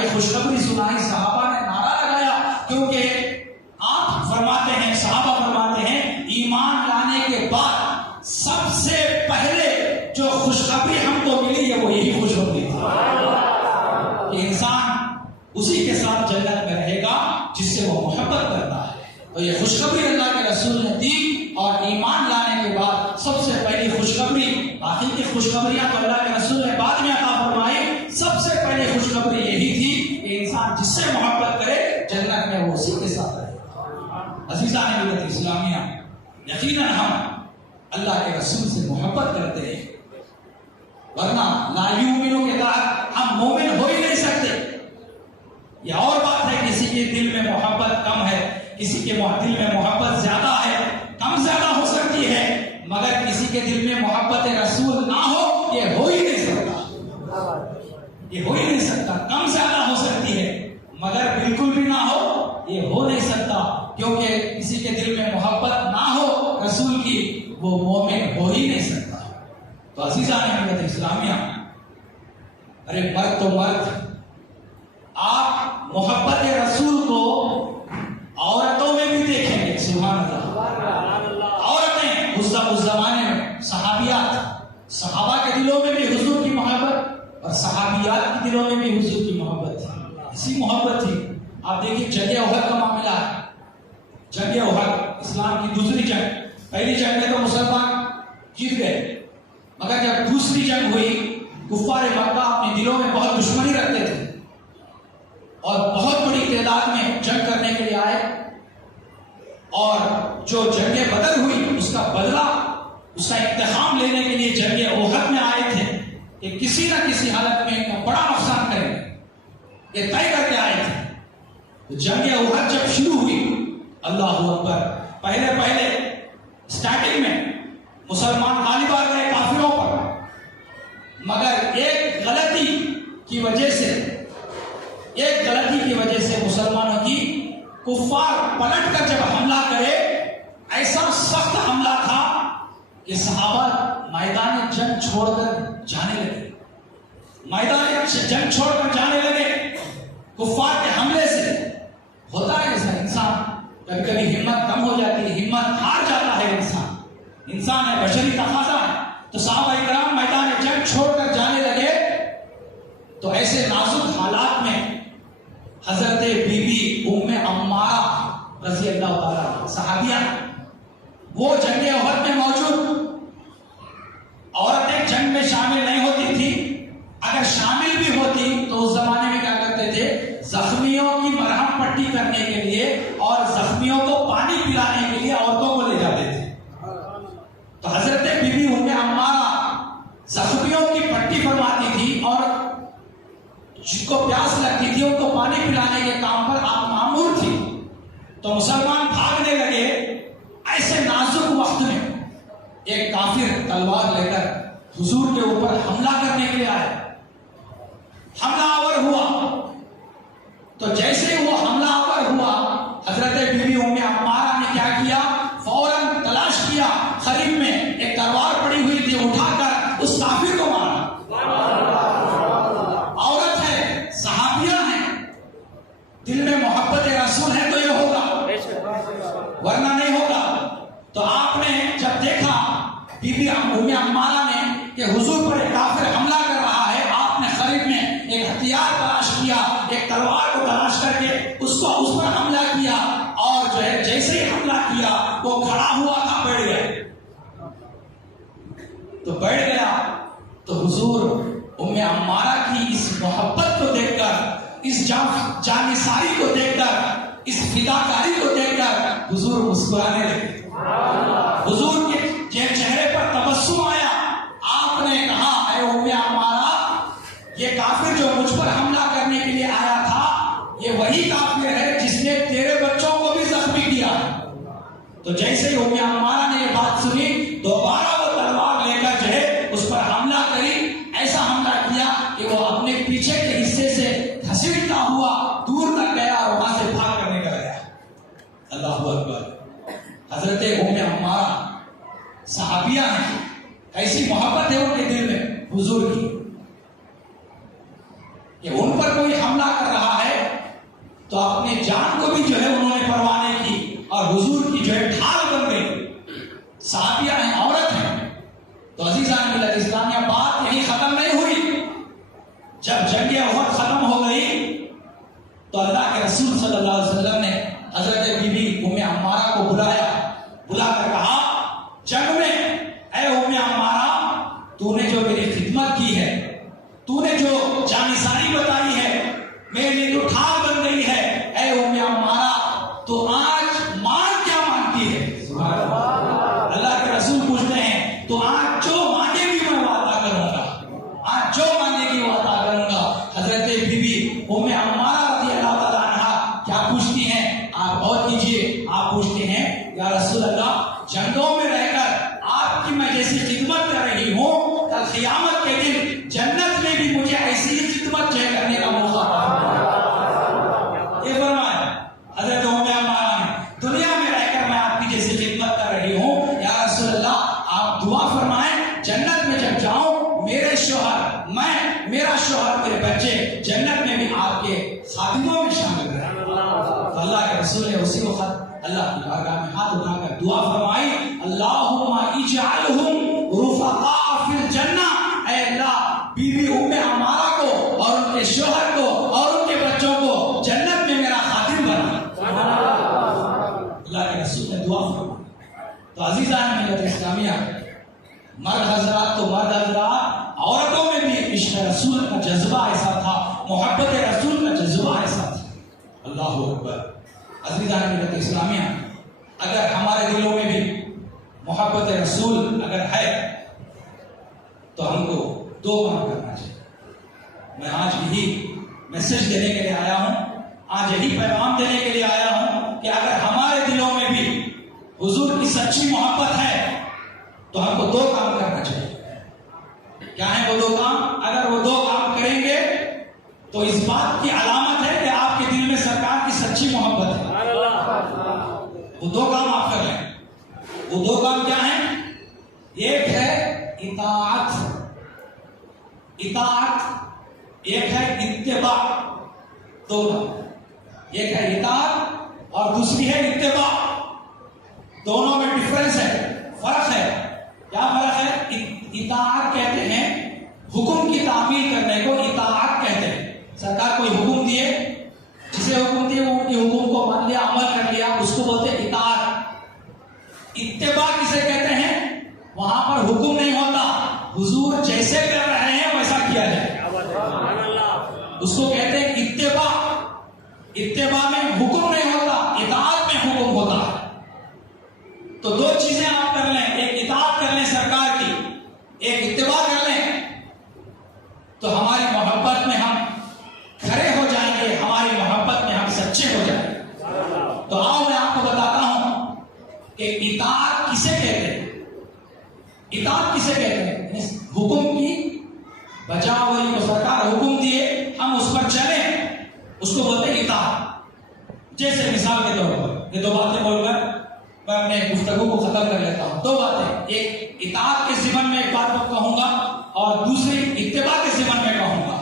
یہ خوشخبری سنائی، صحابہ نے نعرہ لگایا، کیونکہ آپ فرماتے ہیں، صحابہ فرماتے ہیں، ایمان لانے کے بعد سب سے پہلے جو خوشخبری ہم کو ملی ہے وہ یہی خوشخبری تھی کہ انسان اسی کے ساتھ جنت میں رہے گا جس سے وہ محبت کرتا ہے۔ تو یہ خوشخبری اللہ کے رسول نے دی، اور ایمان لانے کے بعد سب سے پہلی خوشخبری، باقی کی خوشخبریاں تو اللہ کے رسول نے بعد میں عطا فرمائی، سب سے پہلی خوشخبری یہی تھی کہ انسان جس سے محبت کرے جنت میں وہ اسی کے ساتھ رہے گا۔ عزیزان ملت اسلامیہ، یقیناً ہم اللہ کے رسول سے محبت کرتے ہیں، ورنہ لا یؤمنوں کے تحت ہم مومن ہو ہی نہیں سکتے۔ یہ اور بات ہے، کسی کے دل میں محبت کم ہے، کسی کے دل میں محبت زیادہ ہے، کم زیادہ ہو سکتی ہے، مگر کسی کے دل میں محبت رسول نہ ہو، یہ ہو ہی نہیں سکتا، یہ ہو ہی نہیں سکتا۔ کم زیادہ ہو سکتی ہے مگر بالکل بھی نہ ہو، یہ ہو نہیں سکتا، کیونکہ کسی کے دل میں محبت نہ ہو رسول کی، وہ مومن ہو ہی نہیں سکتا۔ تو عزیزان ملت اسلامیہ، ارے مرد تو مرد، آپ محبت رسول کو عورتوں میں بھی دیکھیں گے، سبحان اللہ۔ عورتیں اس زمانے میں صحابیات، صحابہ کے دلوں میں بھی حضور کی محبت اور صحابیات کے دلوں میں بھی حضور کی محبت تھی، اسی محبت تھی۔ آپ دیکھیے جنگ احد کا معاملہ ہے، جنگ احد اسلام کی دوسری جنگ، پہلی جنگ میں تو مسلمان جیت گئے، مگر جب دوسری جنگ ہوئی، کفار مکہ اپنے دلوں میں بہت دشمنی رکھتے تھے اور بہت بڑی تعداد میں جنگ کرنے کے لیے آئے، اور جو جنگ بدر ہوئی اس کا بدلہ، اس کا انتقام لینے کے لیے جنگ احد میں آئے تھے کہ کسی نہ کسی حالت میں ان کا بڑا نقصان کریں گے، یہ طے کر کے آئے تھے۔ جنگ احد جب شروع ہوئی، اللہ اکبر، پہلے سٹارٹنگ میں مسلمان غالب آ گئے کافروں پر، مگر ایک غلطی کی وجہ سے مسلمانوں کی کفار پلٹ کر جب حملہ کرے، ایسا سخت حملہ تھا کہ صحابہ میدان جنگ چھوڑ کر جانے لگے، کفار کے حملے سے۔ ہوتا ہے ایسا، انسان کبھی کبھی ہمت کم ہو جاتی ہے، ہمت ہار جاتا ہے، انسان ہے، بشری تقاضا ہے۔ تو صحابہ کرام میدان جنگ چھوڑ کر جانے لگے، تو ایسے نازک حالات میں حضرت بی بی ام عمارہ رضی اللہ تعالیٰ صحابیہ، وہ جنگ احد میں موجود، عورتیں جنگ میں شامل نہیں ہوتی تھی، اگر شامل بھی ہوتی تو اس زمانے میں کیا کرتے تھے، زخمیوں کی مرہم پٹی کرنے کے لیے اور زخمیوں کو پانی پلانے کے لیے عورتوں کو لے جاتے تھے۔ تو حضرت بی بی ام عمارہ زخمیوں کی پٹی فرماتی تھی، اور جن کو پیاس لگتی تھی ان کو پانی پلانے کے کام پر آپ مامور تھی۔ تو مسلمان بھاگنے لگے، ایسے نازک وقت میں ایک کافر تلوار لے کر حضور کے اوپر حملہ کرنے کے لیے آئے، حملہ آور ہوا۔ تو جیسے وہ حملہ آور ہوا، حضرت بی بی ام عمارہ نے کیا کیا، فوراً تلاش کیا، قریب میں ایک تلوار پڑی ہوئی تھی، اٹھا کر اس کافر کو مارا۔ عورت ہے، صحابیہ ہیں، دل میں محبت رسول ہے تو یہ ہوگا، ورنہ نہیں ہوگا۔ تو آپ نے جب دیکھا بی بی ام عمارہ نے کہ حضور پر ایک کافر حملہ کر رہا ہے، آپ نے قریب میں ایک ہتھیار تلاش کیا، ایک تلوار کو تلاش کر کے اس پر حملہ کیا، اور جو ہے جیسے ہی حملہ کیا وہ کھڑا ہوا تھا، بیٹھ گیا۔ تو حضور ام عمارہ کی اس محبت کو دیکھ کر، اس جانثاری کو دیکھ کر، اس فداکاری کو دیکھ کر حضور مسکرانے لگے، حضور کے چہرے پر تبسم آیا۔ آپ نے کہا، اے ام عمارہ، یہ کافر جو مجھ پر حملہ کرنے کے لیے آیا تھا، یہ وہی کافر ہے جس نے تیرے بچوں کو بھی زخمی کیا۔ تو جیسے ہی ام عمارہ نے یہ بات سنی، دوبارہ وہ تلوار لے کر جو ہے اس پر حملہ کری، ایسا حملہ کیا کہ وہ اپنے پیچھے کے حصے سے گھسیٹتا ہوا دور تک گیا اور وہاں سے بھاگ کر نکل گیا۔ اللہ اکبر۔ حضرت ام عمارہ صحابیہ ہیں، ایسی محبت ہے ان کے دل میں حضور کی کہ ان پر کوئی حملہ حملہ کر رہا ہے تو اپنے جان کو بھی جو ہے انہوں نے پرواہ نہیں کی اور حضور کی جو ہے ڈھال بن گئی. صحابیہ ہیں, عورت ہیں. تو عزیزان ملت اسلامیہ بات یہی ختم نہیں ہوئی. جب جنگ احد ختم ہو گئی تو اللہ کے رسول صلی اللہ علیہ وسلم نے حضرت بی بی ام عمارہ کو بلا کر کہا, جنگ میں اے ام عمارہ, تو نے جو میری خدمت کی ہے, تو نے جو جانثاری بتائی ہے, میرے لیے جو ڈھال بن گئی ہے, اے ام عمارہ تو آج مان کیا مانگتی ہے؟ سبحان اللہ. اللہ کے رسول پوچھتے ہیں تو آج جو مانگے گی میں وہ عطا کروں گا, آج جو مانگے گی وہ عطا کروں گا. حضرت بی بی ام عمارہ رضی اللہ تعالیٰ عنہا کیا پوچھتی ہیں؟ آپ غور کیجئے. آپ پوچھتے ہیں یا رسول اللہ, جنگوں میں رہ کر آپ کی میں جیسی خدمت کر رہی ہوں, کل قیامت کے دن جنت میں بھی مجھے ایسی ہی خدمت جو ہے کرنے کا موقع یہ فرمائے حضرت ام عمارہ نے, دنیا میں رہ کر میں آپ کی جیسی خدمت کر رہی ہوں, یا رسول اللہ آپ دعا فرمائیں جنت میں جب جاؤں میرے شوہر, میرا شوہر, میرے بچے جنت میں بھی آپ کے خادموں میں شامل رہیں. تو اللہ کے رسول نے اسی وقت اللہ کی بارگاہ میں ہاتھ اٹھا کر دعا فرمائی, اللہم اجعلہم رفقاء فی الجنہ. اے اللہ بی بی ام عمارہ کو اور ان کے شوہر کو اور ان کے بچوں کو جنت میں میرا خادم بنا. اللہ کے رسول نے دعا فرمائی. تو عزیزان ملت اسلامیہ, مرد حضرات تو مرد حضرات, عورتوں میں بھی عشق رسول کا جذبہ ایسا تھا, محبت رسول کا جذبہ ایسا تھا. اللہ اکبر. عزیزان ملت اسلامیہ, اگر ہمارے دلوں میں بھی محبت رسول اگر ہے تو ہم کو دو کام کرنا چاہیے. میں آج یہی میسج دینے کے لیے آیا ہوں, آج یہی پیغام دینے کے لیے آیا ہوں کہ اگر ہمارے دلوں میں بھی حضور کی سچی محبت ہے تو ہم کو دو کام کرنا چاہیے. کیا ہیں وہ دو کام؟ اگر وہ دو کام کریں گے تو اس بات کی علامت ہے کہ آپ کے دل میں سرکار کی سچی محبت ہے. وہ دو کام آپ کر لیں. وہ دو کام کیا ہیں؟ ایک ہے اطاعت, ایک ہے اتباع. دو کام, ایک ہے اطاعت اور دوسری ہے اتباع. دونوں میں ڈفرنس ہے, فرق ہے. کیا فرق ہے؟ اطاعت کہتے ہیں حکم کی تعمیل کرنے کو اطاعت کہتے ہیں. سرکار کوئی حکم دیے, جسے حکم دیے وہ ان کے حکم کو مان لیا, عمل کر لیا, اس کو بولتے ہیں اطاعت. اتباع کسے کہتے ہیں؟ وہاں پر حکم نہیں ہوتا, حضور جیسے کر رہے ہیں ویسا کیا جائے, اس کو کہتے ہیں اتباع. اتباع میں حکم نہیں ہوتا, اطاعت میں حکم ہوتا ہے. تو دو چیزیں آپ کر لیں, ایک اطاعت کر لیں سرکار کی, ایک اتباع کر لیں, تو ہماری محبت میں ہم کھڑے ہو جائیں گے, ہماری محبت میں ہم سچے ہو جائیں گے. تو آؤ میں آپ کو بتاتا ہوں کہ اطاعت کسے کہتے ہیں. اطاعت کسے کہتے ہیں؟ حکم کی بجا ہوئی کو سرکار حکم دیے, ہم اس پر چلیں, اس کو بولتے ہیں اطاعت. جیسے مثال کے طور پر یہ دو باتیں بول کر میں اپنے گفتگو کو ختم کر لیتا ہوں. دو باتیں, ایک اطاعت کے ضمن میں ایک بات کہوں گا اور دوسری اتباع کے ضمن میں کہوں گا.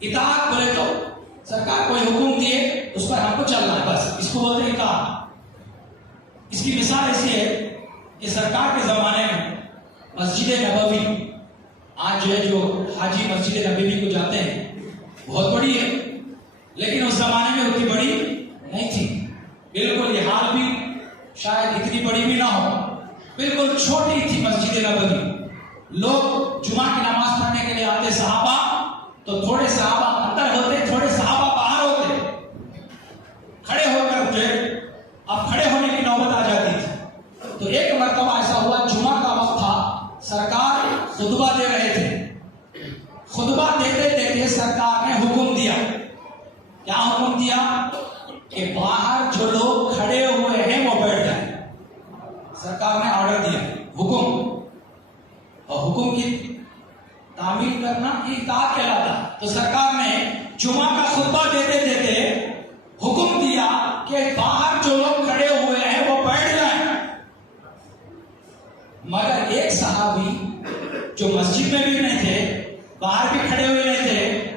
اطاعت بولے تو سرکار کوئی حکم دیے اس پر ہم کو چلنا ہے, بس اس کو بولتے ہیں اطاعت. اس کی مثال ایسی ہے کہ سرکار کے زمانے میں مسجد نبوی, آج جو ہے جو حاجی مسجد نبوی کو جاتے ہیں بہت بڑی ہے, لیکن اس زمانے میں اتنی بڑی نہیں تھی. بالکل یہ حال بھی شاید اتنی بڑی بھی نہ ہو, بالکل چھوٹی تھی مسجد نبوی. لوگ جمعہ کی نماز پڑھنے کے لیے آتے صحابہ, تو تھوڑے صحابہ اندر ہوتے, تھوڑے صحابہ باہر ہوتے, کھڑے ہو کر جو اب کھڑے ہونے کی نوبت آ جاتی تھی. تو ایک مرتبہ ایسا ہوا, جمعہ کا وقت تھا, سرکار خطبہ دے رہے تھے. خطبہ دیتے دیتے سرکار نے حکم دیا. کیا حکم دیا؟ کہ باہر جو لوگ کھڑے ہوئے ہیں وہ بیٹھ جائیں. سرکار نے آرڈر دیا, حکم. اور حکم کی تعمیل کرنا یہ اطاعت کہلاتا. تو سرکار نے جمعہ کا خطبہ دیتے دیتے حکم دیا کہ باہر جو لوگ کھڑے ہوئے ہیں وہ بیٹھ جائیں. مگر ایک صحابی جو مسجد میں بھی نہیں تھے, باہر بھی کھڑے ہوئے نہیں تھے,